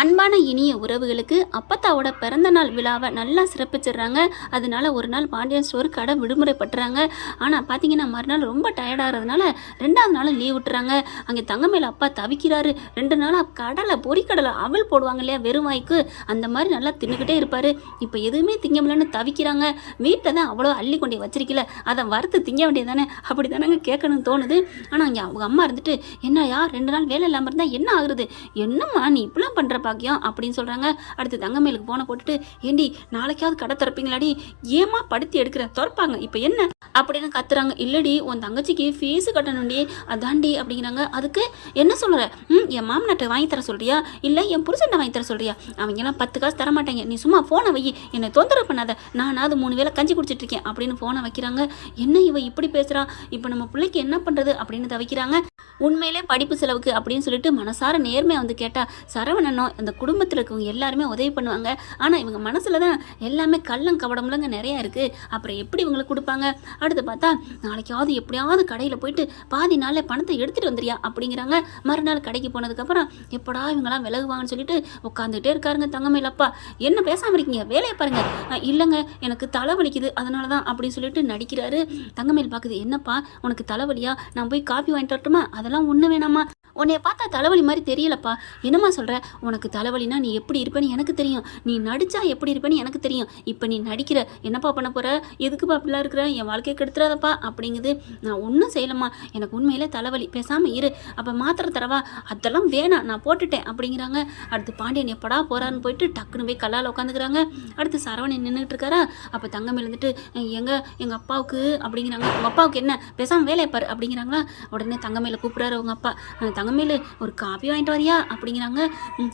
அன்பான இனிய உறவுகளுக்கு அப்பத்தாவோட பிறந்த நாள் விழாவை நல்லா சிறப்பிச்சிடுறாங்க. அதனால ஒரு நாள் பாண்டியன் ஸ்டோர் கடை விடுமுறை பட்டுறாங்க ஆனால் பார்த்தீங்கன்னா மறுநாள் ரொம்ப டயர்டாகிறதுனால ரெண்டாவது நாள் லீவ் விட்டுறாங்க. அங்கே தங்கமேல அப்பா தவிக்கிறாரு. ரெண்டு நாளாக கடலை பொறிக்கடலை அவல் போடுவாங்க இல்லையா வெறும் வாய்க்கு அந்த மாதிரி நல்லா தின்னுக்கிட்டே இருப்பார். இப்போ எதுவுமே திங்க முடியலன்னு தவிக்கிறாங்க. வீட்டில் தான் அவ்வளோ அள்ளி கொண்டே வச்சிருக்கல அதை வறுத்து திங்க வேண்டியது தானே அப்படி தானேங்க கேட்கணும்னு தோணுது. ஆனால் அங்கே அவங்க அம்மா இருந்துட்டு என்னய்யா ரெண்டு நாள் வேலை இல்லாமல் இருந்தால் என்ன ஆகுறது? என்னம்மா நீ இப்படிலாம் பண்ணுற பாக்கியம் அப்படின்னு சொல்கிறாங்க அடுத்து தங்கமேலுக்கு போன போட்டுட்டு ஏண்டி நாளைக்காவது கடை திறப்பீங்களாடி? ஏமா படுத்தி எடுக்கிற? திறப்பாங்க. இப்போ என்ன? அப்படின்னு கத்துறாங்க. இல்லடி உன் தங்கச்சிக்கு ஃபீஸு கட்டணும்டி. அதாண்டி அப்படிங்கிறாங்க. அதுக்கு என்ன சொல்கிற ம் என் மாமனாட்ட வாங்கி தர சொல்றியா? இல்லை என் புருஷன்ட்ட வாங்கி தர சொல்றியா? அவங்கெல்லாம் பத்து காசு தர மாட்டாங்க. நீ சும்மா ஃபோனை வை. என்னை தொந்தரவு பண்ணாத. நானாவது மூணு வேளை கஞ்சி குடிச்சிட்டு இருக்கேன் அப்படின்னு ஃபோனை வைக்கிறாங்க. என்ன இவ இப்படி பேசுகிறா இப்போ நம்ம பிள்ளைக்கு என்ன பண்ணுறது அப்படின்னு தவிக்கிறாங்க. உண்மையிலே படிப்பு செலவுக்கு அப்படின்னு சொல்லிட்டு மனசார நேர்மையாக வந்து கேட்டால் சரவணனோ அந்த குடும்பத்தில் இருக்கவங்க எல்லாருமே உதவி பண்ணுவாங்க. ஆனால் இவங்க மனசில் தான் எல்லாமே கள்ளம் கவடம்லங்க நிறையா இருக்குது அப்புறம் எப்படி இவங்களுக்கு கொடுப்பாங்க? அடுத்து பார்த்தா நாளைக்காவது எப்படியாவது கடையில் போயிட்டு பாதி நாளில் பணத்தை எடுத்துகிட்டு வந்துறியா அப்படிங்கிறாங்க. மறுநாள் கடைக்கு போனதுக்கப்புறம் எப்படா இவங்களாம் விலகுவாங்கன்னு சொல்லிட்டு உட்காந்துட்டே இருக்காருங்க தங்கமையில் அப்பா. என்ன பேசாமல் இருக்கீங்க? வேலையை பாருங்கள் இல்லைங்க எனக்கு தலைவலிக்குது. அதனால தான் அப்படின்னு சொல்லிட்டு நடிக்கிறாரு. தங்கமேல் பார்க்குது என்னப்பா உனக்கு தலைவலியா? நான் போய் காஃபி வாங்கிட்டு வரட்டுமா? அதெல்லாம் ஒன்று வேணாமா? உன்னைய பார்த்தா தலைவலி மாதிரி தெரியலப்பா. என்னம்மா சொல்கிற உனக்கு தலைவலினா நீ எப்படி இருப்பேன்னு எனக்கு தெரியும். நீ நடித்தா எப்படி இருப்பேன்னு எனக்கு தெரியும். இப்போ நீ நடிக்கிற என்னப்பா பண்ண போகிற எதுக்குப்பா அப்படிலாம் இருக்கிற? என் வாழ்க்கையை கெடுத்துறாதப்பா? அப்படிங்குது. நான் ஒன்றும் செய்யலம்மா. எனக்கு உண்மையிலே தலைவலி. பேசாமல் இரு. அப்போ மாத்திரை தரவா? அதெல்லாம் வேணாம். நான் போட்டுட்டேன் அப்படிங்கிறாங்க. அடுத்து பாண்டியன் எப்படா போகிறான்னு போயிட்டு டக்குன்னு போய் கல்லால் உட்காந்துக்கிறாங்க அடுத்து சரவணன் நின்றுட்டு இருக்காரா? அப்போ தங்கம் எழுந்துட்டு எங்கள் எங்கள் அப்பாவுக்கு? அப்படிங்கிறாங்க. உங்கள் அப்பாவுக்கு என்ன? பேசாமல் வேலையை பாரு. அப்படிங்கிறாங்களா? உடனே தங்கமேல கூப்பிட்றாரு உங்கள் அப்பா. தங்க தங்கமேலு ஒரு காஃபி வாங்கிட்டு வரியா? அப்படிங்கிறாங்க.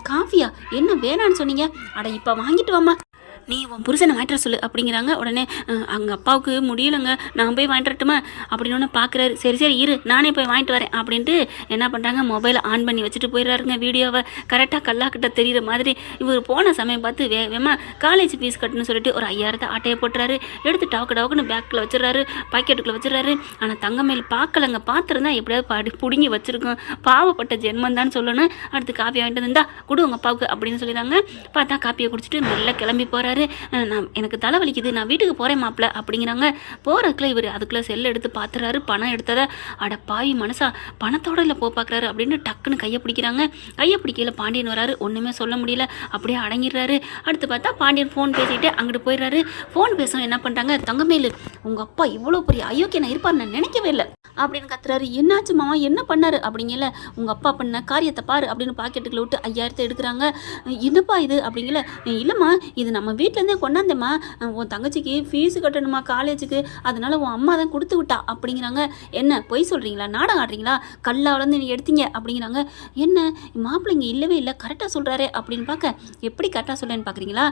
காஃபியா? என்ன வேணான்னு சொன்னீங்க. அட இப்போ வாங்கிட்டு வாம்மா. நீ உன் புருஷனை வாங்கிட்டு சொல்லு அப்படிங்கிறாங்க. உடனே அங்கே அப்பாவுக்கு முடியலங்க. நான் போய் வாங்கிட்டு வரட்டுமா? அப்படின்னு ஒன்று பார்க்குறாரு சரி சரி இரு. நானே போய் வாங்கிட்டு வரேன் அப்படின்ட்டு என்ன பண்ணுறாங்க மொபைலை ஆன் பண்ணி வச்சுட்டு போயிடுறாருங்க. வீடியோவை கரெக்டாக கல்லாக்கிட்ட தெரியுற மாதிரி. இவர் போன சமயம் பார்த்து வே வேமா காலேஜ் ஃபீஸ் கட்டணும்னு சொல்லிட்டு ஒரு ஐயாயிரத்தை ஆட்டையை போட்டுறாரு. எடுத்து டாக்கு டாக்குன்னு பேக்கில் வச்சிடறாரு. பாக்கெட்டுக்குள்ளே வச்சிடறாரு. ஆனால் தங்கமேல் பார்க்கலங்க. பார்த்துருந்தா எப்படியாவது பாடி பிடுங்கி வச்சுருக்கோம். பாவப்பட்ட ஜென்மம் தான் சொல்லணும். அடுத்து காப்பி வாங்கிட்டு வந்தால் கொடு உங்கள் அப்பாவுக்கு அப்படின்னு சொல்லிடுறாங்க. பார்த்தா காப்பியை குடிச்சிட்டு மெல்ல கிளம்பி போகிறாரு நான் எனக்கு தலைவலிக்குது நான் வீட்டுக்கு போகிறேன் மாப்பிள்ள அப்படிங்கிறாங்க. போகிறதுக்குள்ள இவர் அதுக்குள்ளே செல் எடுத்து பார்த்துறாரு பணம் எடுத்ததை. அட பாவி மனசா பணத்தோட இல்லை போ பார்க்குறாரு அப்படின்னு டக்குன்னு கையை பிடிக்கிறாங்க. கையை பிடிக்கல பாண்டியன் வராரு ஒன்றுமே சொல்ல முடியல. அப்படியே அடங்கிடுறாரு. அடுத்து பார்த்தா பாண்டியன் ஃபோன் பேசிட்டு அங்கிட்டு போயிடுறாரு. ஃபோன் பேசணும் என்ன பண்ணுறாங்க தங்கமேலு உங்கள் அப்பா இவ்வளோ பெரிய அயோக்கியனை இருப்பார் நான் நினைக்கவே இல்லை அப்படின்னு கத்துறாரு. என்னாச்சு மாமா என்ன பண்ணாரு? அப்படிங்கல உங்கள் அப்பா பண்ண காரியத்தை பாரு அப்படின்னு பாக்கெட்டுக்குள்ள விட்டு ஐயாயிரத்தை எடுக்கிறாங்க. என்னப்பா இது? அப்படிங்கல இல்லைம்மா இது நம்ம வீட்டிலேருந்தே கொண்டாந்தேம்மா. உன் தங்கச்சிக்கு ஃபீஸு கட்டணுமா காலேஜுக்கு அதனால உன் அம்மா தான் கொடுத்து விட்டா அப்படிங்கிறாங்க. என்ன பொய் சொல்கிறீங்களா நாடகம் ஆடுறீங்களா? கல்லா வளர்ந்து நீ எடுத்தீங்க அப்படிங்கிறாங்க. என்ன மாப்பிள்ளைங்க இல்லவே இல்லை கரெக்டாக சொல்கிறாரே அப்படின்னு பார்க்க எப்படி கரெக்டாக சொல்லேன்னு பார்க்குறீங்களா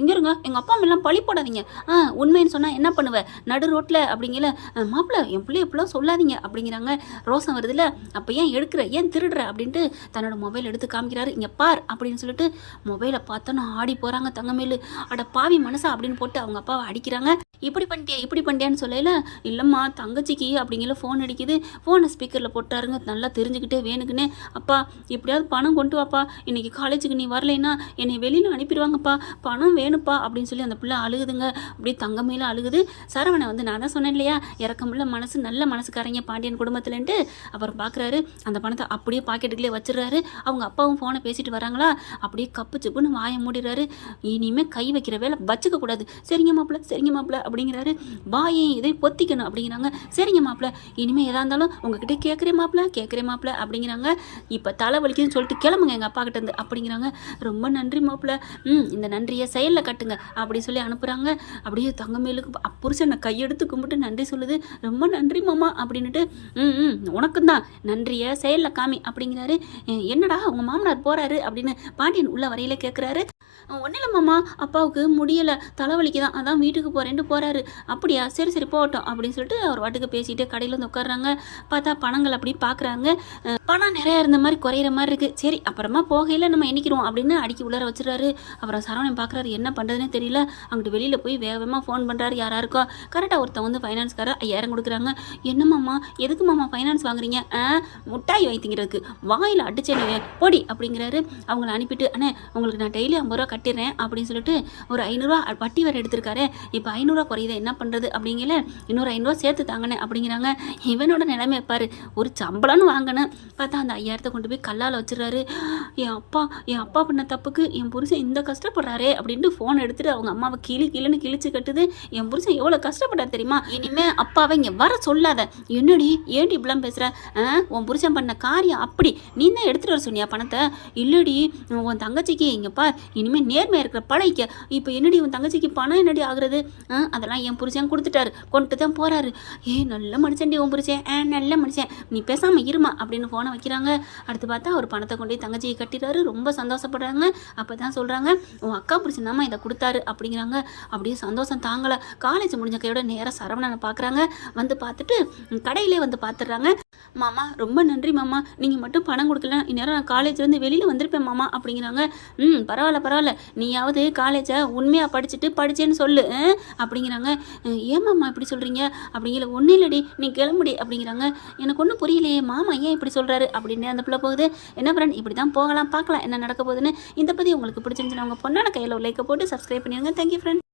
இங்கே இருங்க எங்கள் அப்பா அம்மெல்லாம் பழி போடாதீங்க. ஆ உண்மைன்னு சொன்னால் என்ன பண்ணுவேன் நடு ரோட்டில் அப்படிங்கிற மாப்பிள்ளை என் பிள்ளை எப்படிலாம் சொல்லாதீங்க அப்படிங்கிறாங்க. ரோசம் வருதுல்ல அப்போ ஏன் எடுக்கிற ஏன் திருடுற அப்படின்ட்டு தன்னோட மொபைல் எடுத்து காமிக்கிறாரு. இங்கே பார் அப்படின்னு சொல்லிட்டு மொபைலை பார்த்தோன்னா ஆடி போகிறாங்க தங்கமேலு. அட பாவி மனசா அப்படின்னு போட்டு அவங்க அப்பாவை அடிக்கிறாங்க. இப்படி பண்ணிட்டியா இப்படி பண்ணிட்டியான்னு சொல்லல. இல்லைம்மா தங்கச்சிக்கு அப்படிங்கிற ஃபோன் அடிக்குது. ஃபோனை ஸ்பீக்கரில் போட்டாருங்க. நல்லா தெரிஞ்சுக்கிட்டே வேணுக்குன்னு. அப்பா எப்படியாவது பணம் கொண்டு வாப்பா. இன்னைக்கு காலேஜுக்கு நீ வரலைன்னா என்னை வெளியில் அனுப்பிடுவாங்கப்பா. பணம் வேணுப்பா அப்படின்னு சொல்லி அந்த பிள்ளை அழுகுதுங்க. அப்படியே தங்கமையில் அழுகுது. சரவணை வந்து நான் தான் சொன்னேன் இல்லையா? இறக்கமுள்ள மனசு நல்ல மனசுக்காரங்க பாண்டியன் குடும்பத்துலன்ட்டு. அப்புறம் பார்க்குறாரு அந்த பணத்தை அப்படியே பாக்கெட்டுக்குள்ளே வச்சிடுறாரு. அவங்க அப்பாவும் ஃபோனை பேசிட்டு வராங்களா? அப்படியே கப்பு சிப்புன்னு வாயை மூடிடுறாரு. இனிமேல் கை வைக்கிற வேலை வச்சுக்க கூடாது சரிங்க மாப்பிள்ள சரிங்க மாப்பிள்ள. அப்படிங்கிறாரு. பாயே இதை பொத்திக்கணும் அப்படிங்கிறாங்க. சரிங்க மாப்பிள்ள இனிமேல் எதாக இருந்தாலும் உங்ககிட்ட கேட்குறேன் மாப்பிள்ள கேட்குறேன் மாப்பிள்ள அப்படிங்கிறாங்க. இப்போ தலைவலிக்குன்னு சொல்லிட்டு கிளம்புங்க எங்கள் அப்பா கிட்ட இருந்து அப்படிங்கிறாங்க. ரொம்ப நன்றி மாப்பிள்ள ம் இந்த நன்றியை செயலில் கட்டுங்க அப்படி சொல்லி அனுப்புகிறாங்க அப்படியே தங்கமேலுக்கு அப்~ புருஷனை கையெடுத்து கும்பிட்டு நன்றி சொல்லுது. ரொம்ப நன்றி மாமா அப்படின்னுட்டு ம் ம் உனக்கும் தான். நன்றியை செயலில் காமி அப்படிங்கிறாரு. என்னடா உங்கள் மாமனார் போகிறாரு அப்படின்னு பாண்டியன் உள்ள வரையில் கேட்குறாரு ஒன்றும் இல்லை மாமா. அப்பாவுக்கு முடியலை. தலைவலிக்கு தான் அதான் வீட்டுக்கு போகிறேன்ட்டு போகிறாரு அப்படியா? சரி சரி போகட்டும் அப்படின்னு சொல்லிட்டு அவர் வாட்டுக்கு பேசிட்டு கடையில் வந்து உட்காடுறாங்க பார்த்தா பணங்கள் அப்படி பார்க்குறாங்க பணம் நிறையா இருந்த மாதிரி குறையிற மாதிரி இருக்குது சரி அப்புறமா போகையில் நம்ம எண்ணிக்கிறோம் அப்படின்னு அடிக்கி உள்ளார வச்சுறாரு அப்புறம் சரவணன் பார்க்குறாரு என்ன பண்ணுறதுனே தெரியல. அங்கிட்டு வெளியில் போய் வேகமாக ஃபோன் பண்ணுறாரு யாரா இருக்கோ? கரெக்டாக ஒருத்தன் வந்து ஃபைனான்ஸ்காரர் ஐயாயிரம் கொடுக்குறாங்க. என்னம்மாம்மா எதுக்கு மாமா ஃபைனான்ஸ் வாங்குறீங்க? ஆ முட்டாய் வைத்திங்கிறதுக்கு வாயில் அடிச்சேனே. போடி அப்படிங்கிறாரு. அவங்கள அனுப்பிட்டு அண்ணே உங்களுக்கு நான் டெய்லி ஐம்பது ரூபா கட்டிடுறேன் அப்படின்னு சொல்லிட்டு ஒரு ஐநூறுரூவா வட்டி வேறு எடுத்திருக்காரு. இப்போ ஐநூறுரூவா குறையுது. என்ன பண்ணுறது அப்படிங்கல இன்னொரு ஐநூறுரூவா சேர்த்து தாங்கண்ணே அப்படிங்கிறாங்க. இவனோட நிலைமை பாரு. ஒரு சம்பளம்னு வாங்கினேன் பார்த்தா அந்த ஐயாயிரத்தை கொண்டு போய் கல்லால் வச்சுறாரு என் அப்பா என் அப்பா பண்ண தப்புக்கு என் புருஷன் இந்த கஷ்டப்படுறாரே அப்படின்ட்டு ஃபோன் எடுத்துட்டு அவங்க அம்மாவை கிளி கிளின்னு கிழிச்சு கட்டுது. என் புருஷன் எவ்வளோ கஷ்டப்பட்டார் தெரியுமா? இனிமே அப்பாவை இங்கே வர சொல்லாத. என்னடி? ஏன்டி இப்படிலாம் பேசுகிற உன் புருஷன் பண்ண காரியம் அப்படி. நீ தான் எடுத்துகிட்டு வர சொன்னியா பணத்தை? இல்லடி. உன் தங்கச்சிக்கு இங்கே பார். இனிமேல் நேர்மையாக இருக்கிற பழைக்க இப்போ என்னடி உன் தங்கச்சிக்கு பணம் என்னடி ஆகுறது? ஆ, அதெல்லாம் என் புருஷன் கொடுத்துட்டாரு. கொண்டு தான் போகிறாரு ஏ நல்ல மனுஷன்டி உன் புருஷன். ஆ நல்ல மனுஷன். நீ பேசாமல் இருமா அப்படின்னு ஃபோனை வைக்கிறாங்க. அடுத்து பார்த்தா அவர் பணத்தை கொண்டு போய் தங்கச்சியை கட்டிடுறாரு. ரொம்ப சந்தோஷப்படுறாங்க. அப்போ தான் சொல்கிறாங்க உன் அக்கா புருஷன் தாம்மா இதை கொடுத்தாரு அப்படிங்கிறாங்க. அப்படியே சந்தோஷம் தாங்கலை. காலேஜ் முடிஞ்ச கையோட நேராக சரவணனை பார்க்குறாங்க வந்து பார்த்துட்டு கடையிலே வந்து பார்த்துடுறாங்க மாமா ரொம்ப நன்றி மாமா. நீங்கள் மட்டும் பணம் கொடுக்கல இந்நேரம் நான் காலேஜ்லேருந்து வெளியில் வந்திருப்பேன் மாமா அப்படிங்கிறாங்க. ம் பரவாயில்ல பரவாயில்ல. நீயாவது காலேஜை உண்மையாக படிச்சுட்டு படிச்சேன்னு சொல்லு. ஆ? அப்படிங்கிறாங்க. ஏமாம்மா ஏன் மாமா இப்படி சொல்கிறீங்க அப்படிங்கிற ஒன்றும் இல்லடி நீ கிளம்புடி அப்படிங்கிறாங்க. எனக்கு ஒன்றும் புரியலையே மாமா ஏன் இப்படி சொல்கிறாரு அப்படின்னு அந்த பிள்ளை போகுது. என்ன ஃப்ரெண்ட் இப்படி தான் போகலாம் பார்க்கலாம் என்ன நடக்க போகுதுன்னு. இந்த பற்றி உங்களுக்கு பிடிச்சிருந்துச்சுன்னா உங்கள் பொண்ணான கையில் லைக்கை போட்டு சப்ஸ்கிரைப் பண்ணிடுங்க தேங்க்யூ ஃப்ரெண்ட்